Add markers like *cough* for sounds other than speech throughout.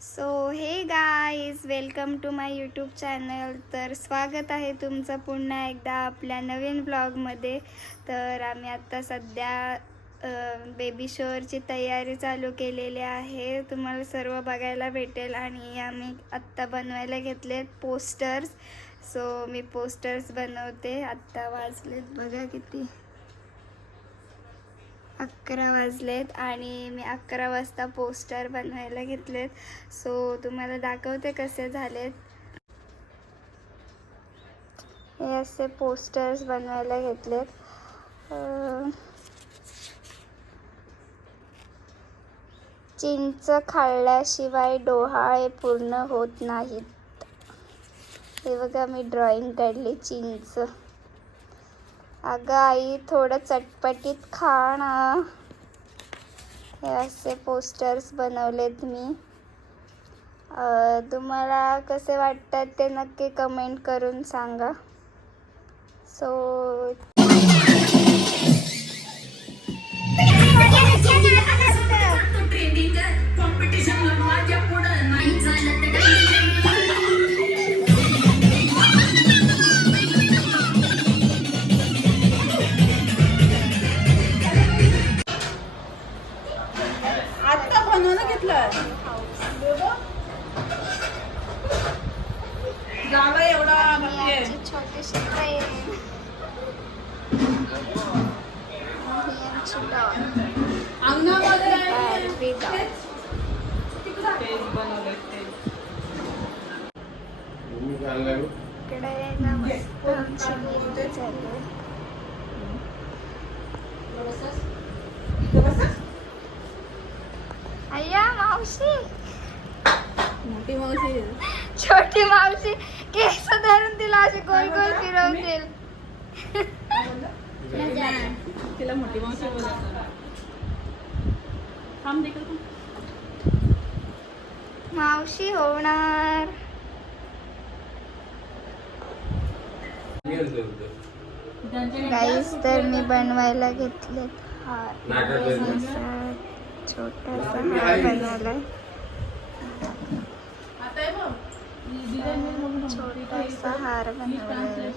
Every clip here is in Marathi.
So hey guys welcome to my YouTube channel तर स्वागत आहे तुमचं पुन्हा एकदा आपल्या नवीन ब्लॉगमध्ये तर आम्ही आत्ता सध्या बेबी शोअरची तयारी चालू केलेली आहे. तुम्हाला सर्व बघायला भेटेल आणि आम्ही आत्ता बनवायला घेतलेत पोस्टर्स सो मी पोस्टर्स बनवते. आत्ता वाजलेत. बघा किती अकरा वाजलेत आणि मी अकरा वाजता पोस्टर बनवायला घेतलेत. सो तुम्हाला दाखवते कसे झालेत. हे असे पोस्टर्स बनवायला घेतलेत. चिंच खाल्ल्याशिवाय डोहाळे पूर्ण होत नाहीत. हे बघा मी ड्रॉइंग काढली चिंच. अगं आई थोडं चटपटीत खा ना. हे असे पोस्टर्स बनवलेत मी. तुम्हाला कसे वाटतात ते नक्की कमेंट करून सांगा. सो मावशी. मोठी मावशी छोटी मावशी केस धरून तिला अशी गोल गोल फिरवतील तिला मोठी मावशी थांब देखील तू. मावशी होणार. गाईस तर मी बनवायला घेतलेत. हार. असा छोटासा हार बनवलाय. छोटासा हार बनवलाय.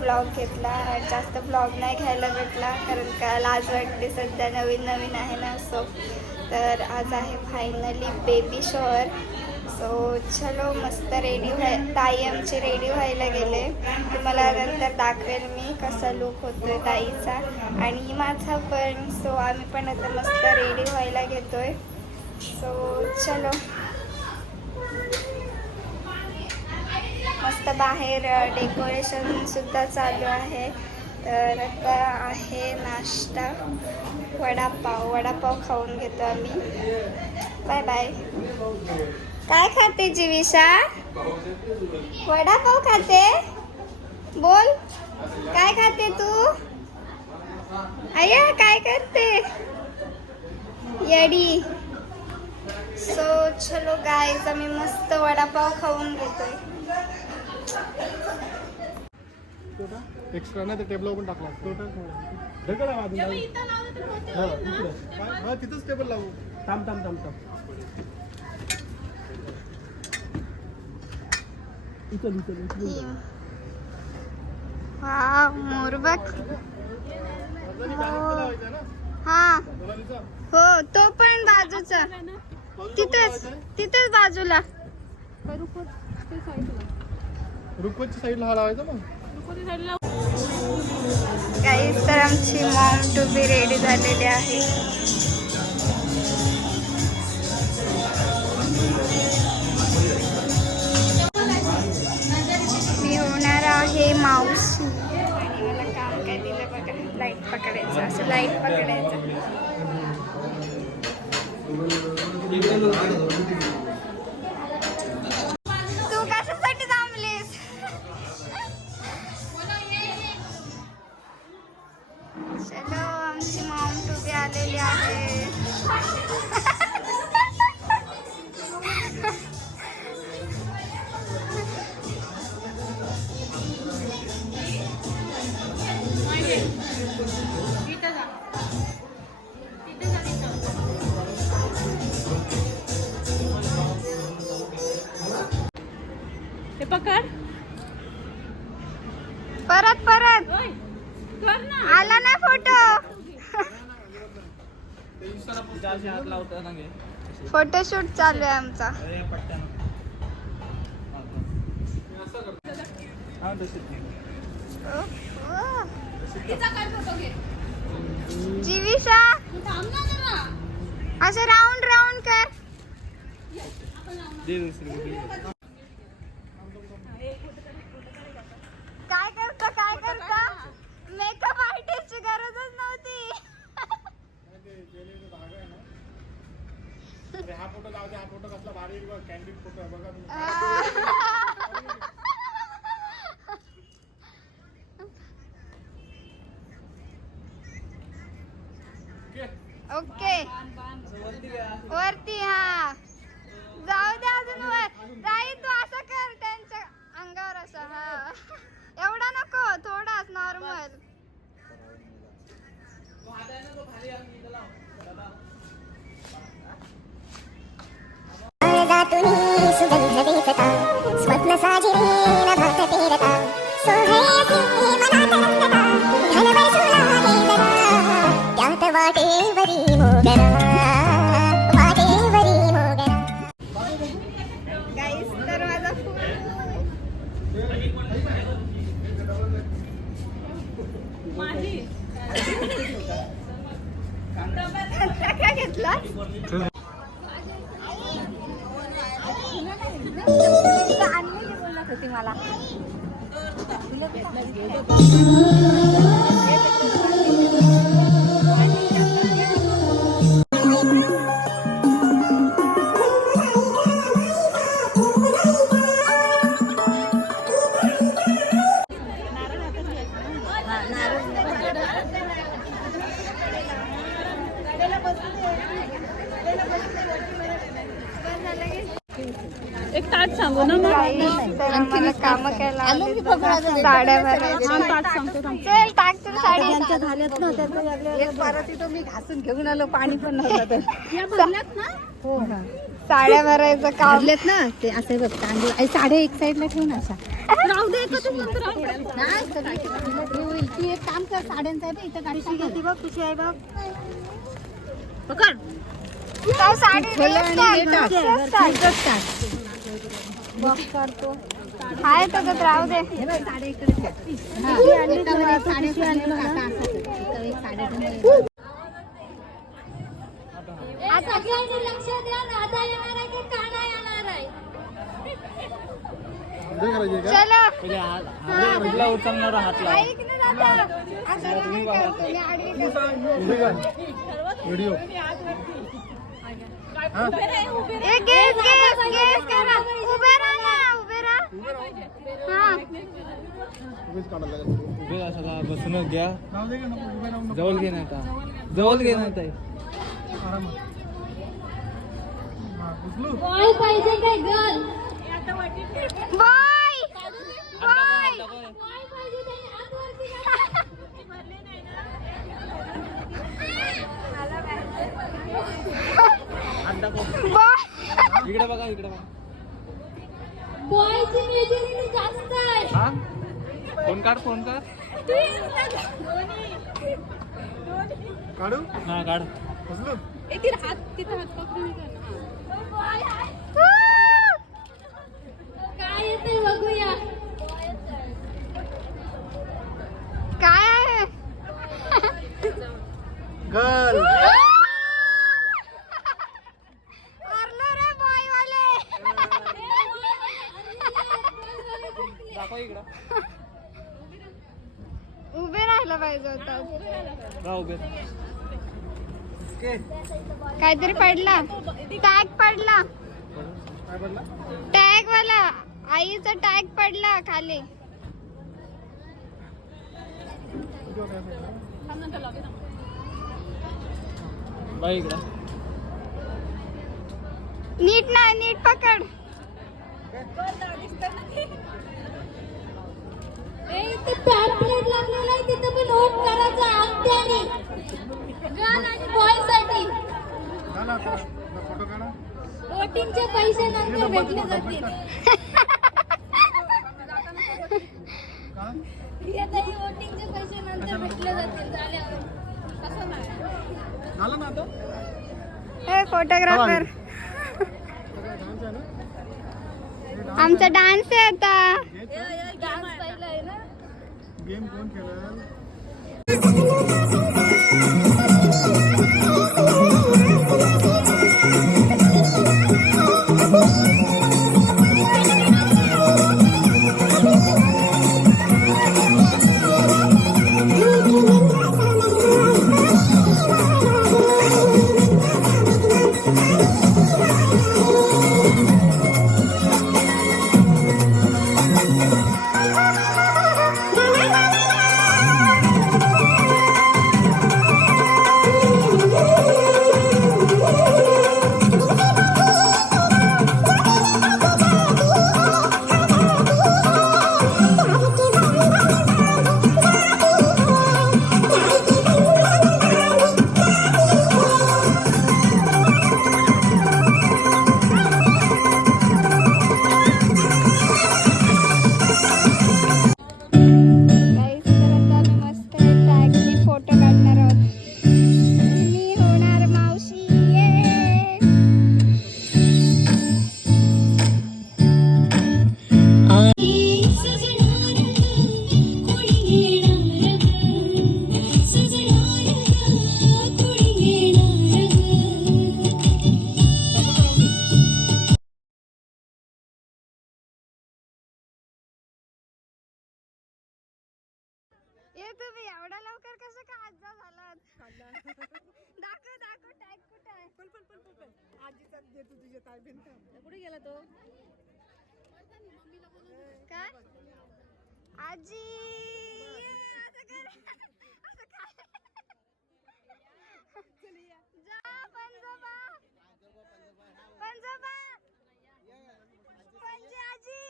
ब्लॉग घेतला आणि जास्त ब्लॉग नाही घ्यायला भेटला कारण का लाज वाटते सध्या नवीन नवीन आहे ना सो तर आज आहे फायनली बेबी शॉवर सो चलो मस्त रेडी व्हाय ताई आमची रेडी व्हायला गेले. तुम्हाला नंतर दाखवेल मी कसा लुक होतोय ताईचा आणि माझा पण. सो आम्ही पण आता मस्त रेडी व्हायला घेतोय. सो चलो. मस्त बाहेर डेकोरेशन सुद्धा चालू आहे. तर आता आहे नाश्ता. वडापाव वडापाव खाऊन घेतो आम्ही. बाय बाय काय खाते जीविशा वडापाव खाते? बोल. काय खाते तू? अय्या काय करते? येडी. सो चलो गाईज आम्ही मस्त वडापाव खाऊन घेतोय. एक्स्ट्रा नाही तर टेबल पण टाकला. ढकल हा तिथंच टेबल लावू. थांब थांब थांब थांब. ही. मोर बघ हो. हा हो तो पण बाजूचा. तिथेच तिथेच बाजूला. रुकवतच्या साईडला हा लावायचा मग. काही तर आमची मॉम टू बी रेडी झालेली आहे. मी होणार आहे मावशी. आणि मला काम काय दिलं बघा. लाइट पकडायचं असं लाइट पकडायचं. चलो आमची मॉम टू बी आलेली आहे तिथं जा तिथे जा तिथं ते पकड परत परत ओय कर ना आला ना फोटो फोटोशूट चालू आहे आमचा. ओ, जीविशा असं राऊंड राऊंड कर काय करता काय करता मेकअप आर्टिस्टची गरजच नव्हती अरे हा फोटो जाऊ दे हा फोटो कसला भारी कॅन्डिड फोटो आहे बघा तुम्ही. ओके. वरती हा. जाऊ दे अजून वर. राई तू असं कर त्यांच्या अंगावर असं हा. एवढा नको थोडाच नॉर्मल तुम्ही सुगंध देवता स्वप्न साजिरे *laughs* काय घेतला? *laughs* एक ताट सांगू ना मग? काम करायला साड्या सांगतो साडी मी घासून घेऊन आलो पाणी पण नव्हतं या भरल्यात ना? हो. साड्या भरायचं काम ना ते असे बघ तांदूळ. आणि साड्या एक साईडला ठेवून अशा. राहू दे का तू म्हणतो राहू दे. नाही सगळी होईल. ती एक काम कर साड्यांचं आहे बघ इथं गाडी घेते बघ आहे बघ. पकड. साडी हे. बॉक्स काढतो आहे त्याच्यात राहू दे आता लक्ष द्या राधा येणार आहे की काना येणार आहे उद्या करायची आहे का? चलो ऐक ना दादा. असं नाही करतो, मी आडवी करतो. उद्या काय? व्हिडिओ उभे राहा ना, असाला बसूनच घ्या. जवळ घे नाही आता. जवळ घे नाही ताई. हा, पाहिजे काय गर्ल बॉय बॉय बॉय पाहिजे त्याने हात वरती करा. बॉय इकडे बघा इकडे बघा बॉयची मेजॉरिटी जास्त आहे हा फोन काढ फोन काढ काढू? हा काढ. उचलू ए, तिला हात तिथं हात पकडून हे कर. काय येतंय बघूया. काय आहे? गर्ल मारलो रे बॉय वाले दाखवा इकडं. उभे राहायला पाहिजे होता. उभे. काहीतरी पडला. टॅग पडला. टॅग वाला. आईचा टॅग पडला खाली. नीट ना नीट पकड. ए, इथे पॅम्पलेट लागलेलं आहे तिथं पण करायचा वोटिंगचे पैसे नंतर भेटले जातील. का यातही वोटिंगचे पैसे नंतर भेटले जातील झाल्यावर. असं नाही झालं ना आता? हे फोटोग्राफर तुम्ही एवढा लवकर कसं का आजा झालात? *laughs* दाखव दाखव टॅग कुठे आहे? कुठे गेला तो? काय? आजी! असं कर. असं काय? जा पंजोबा. पंजोबा. पंजे आजी.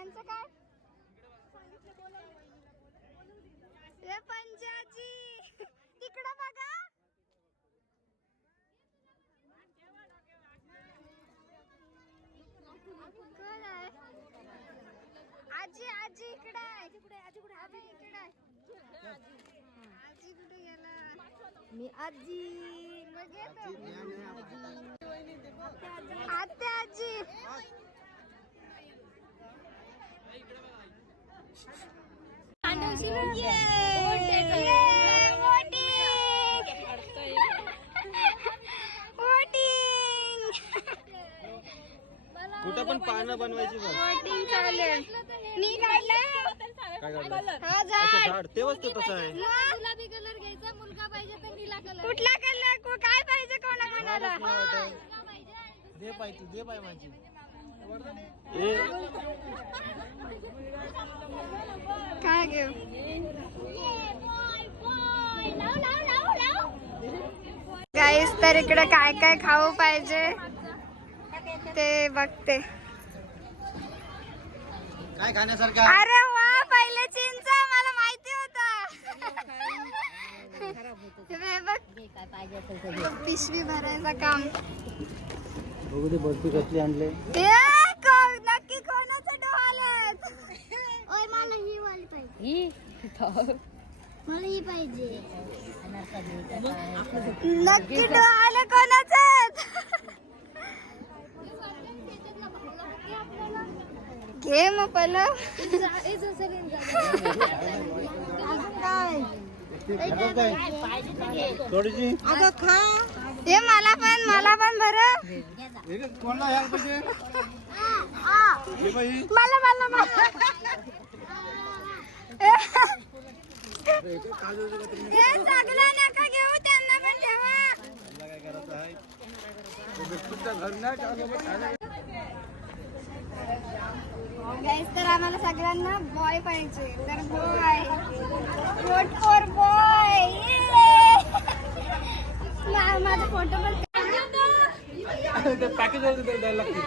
यांचं काय? ए पंजाजी तिकडं बघा. कोण आहे? आजी आजी इकडे आहे. तिकडे आजी कुठे आजी इकडे आहे. आजी कुठे गेला? मी आजी. मग येतो. आत्या आजी. कुठं पण पानं बनवायची वोटिंग चालू आहे. मी काढलं काय काढलं हा अच्छा झाड झाड तेव्हाच ते तसं आहे. मग गुलाबी कलर घ्यायचा मुलगा पाहिजे तर निळा कलर कुठला कलर काय पाहिजे कोणा कोणाला दे पाय तू दे पाय माझी. काय घेऊ गाईस तर इकडे काय काय खाऊ पाहिजे ते बघते. काय खाण्यासारखं? अरे वा पहिले चिंच मला माहिती होता. ते. पिशवी भरायचं काम. बघू दे बर्फी कसली आणले. ए, को- नक्की कोणाचं डोहालेत ओय मला ही वाली पाहिजे ही मला ही पाहिजे. नक्की डोहाले कोणाचं घे मग पहिलं थोडीशी हे मला पण मला पण बरं काय, कोणाला यायला पाहिजे बाई मला मला मला हे सगळं नका घेऊ त्यांना पण ठेवा काय करायचं आहे तो बिस्कुटचं घर नाही का? गाईस तर आम्हाला सगळ्यांना बॉय पाहिजे. तर बॉय वोट फॉर बॉय माझा फोटो पण पॅकेज द्यायला लागते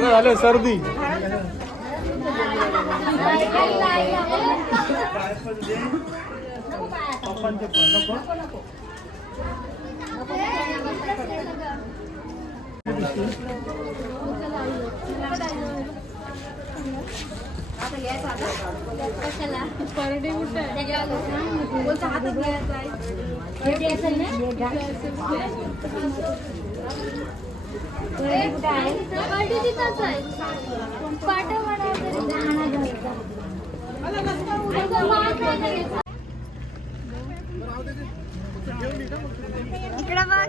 झालं सर्दी. पप्पांचे पण नको. इकडे बघ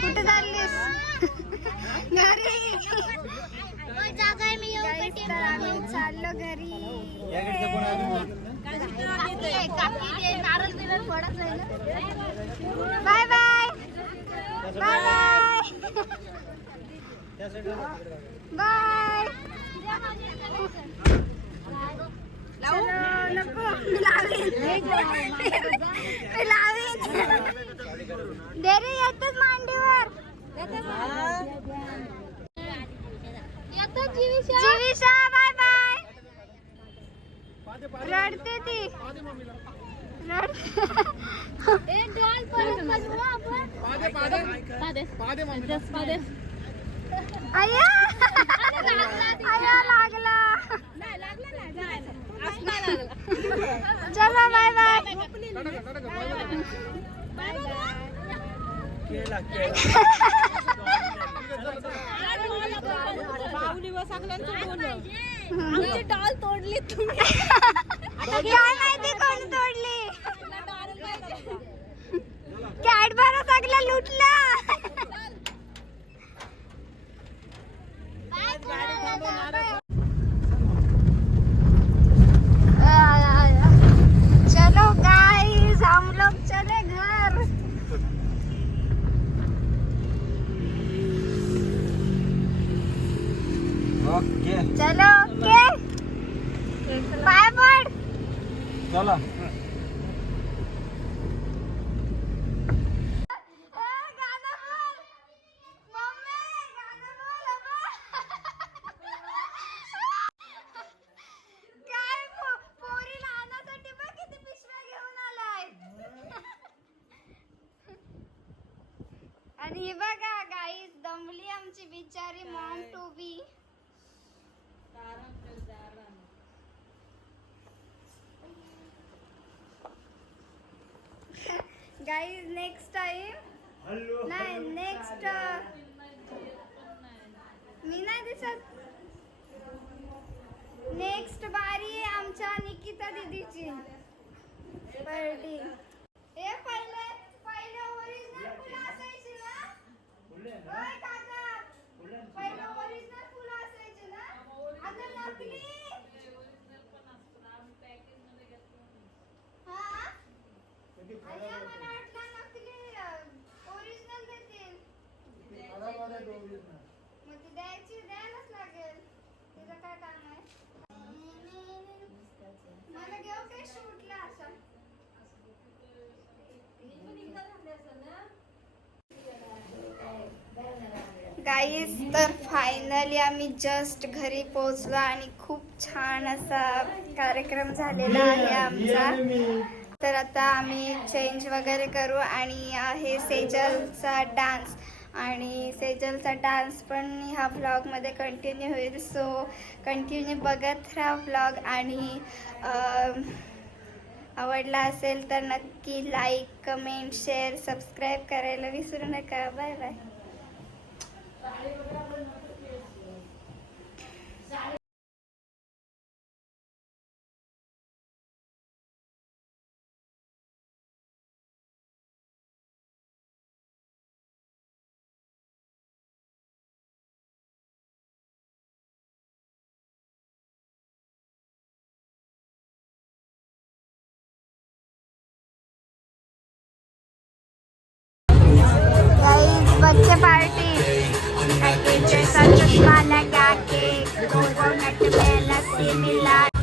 कुठे चाललीस घरी Guys, तर आम्ही चाललो घरी बाय बाय बाय बाय नको *laughs* चला बाय बाय आमची डॉल तोडली तुम्ही. *laughs* काय माहिती कोण तोडली? कॅडबरा सगळं लुटला. चलो गाइस हम लोग चले घर. ओके चलो ओके बाय पड चला काय पो- पोरी लहानासाठी बघ किती पिशव्या घेऊन आलाय आणि ही बघा गाईस दमली आमची बिचारी mom to be guys next time नाही नेक्स्ट मी नाही दिसत. नेक्स्ट बारी आहे आमच्या निकिता दीदीची. बर्थडे हे पहिले पहिले ओरिजिनल फुलं असायची ना होय काका पहिले ओरिजिनल फुलं असायची ना आता नकली हा आणि आम्हाला वाटलं नकली ओरिजिनल देतील मग ती द्यायची द्यायलाच लागेल. तिचं काय काम आहे? मला घेऊ काय शूटला असं? गाईज तर फायनली आम्ही जस्ट घरी पोहोचलो आणि खूप छान असा कार्यक्रम झालेला आहे आमचा. तर आता आम्ही चेंज वगैरे करू आणि आहे सेजलचा डान्स आणि सेजलचा डान्स पण ह्या व्लॉगमध्ये कंटिन्यू होईल. सो कंटिन्यू बघत राहा व्लॉग आणि आवडला असेल तर नक्की लाईक कमेंट शेअर सबस्क्राईब करायला विसरू नका. बाय बाय चश्मा लगा